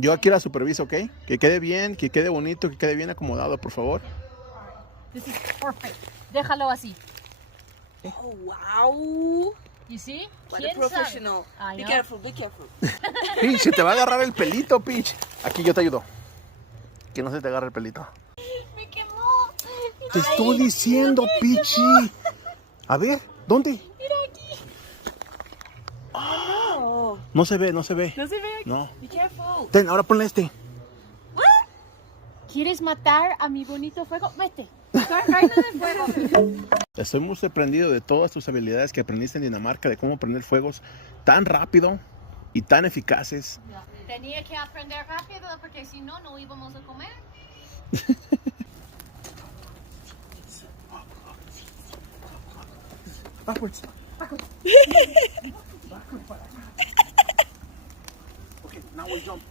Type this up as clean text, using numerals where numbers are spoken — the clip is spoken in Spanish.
Yo aquí la superviso, ¿ok? Que quede bien, que quede bonito, que quede bien acomodado, por favor. This is perfect. Déjalo así. Oh, wow. You see? What a ¿Quién professional. sabe? I Be know. careful, be careful. Peach, se te va a agarrar el pelito, Peach. Aquí yo te ayudo. Que no se te agarre el pelito. Me quemó. Te estoy diciendo, Peachy. A ver, ¿dónde? Mira aquí. Oh, No se ve, no se ve. no se ve aquí. No. Be careful. Ten, ahora ponle este. ¿Quieres matar a mi bonito fuego? Vete. Reina de fuego. Estoy muy sorprendido de todas tus habilidades que aprendiste en Dinamarca, de cómo prender fuegos tan rápido y tan eficaces. Tenía que aprender rápido porque si no, no íbamos a comer. Backwards. Backwards. Okay, now we jump.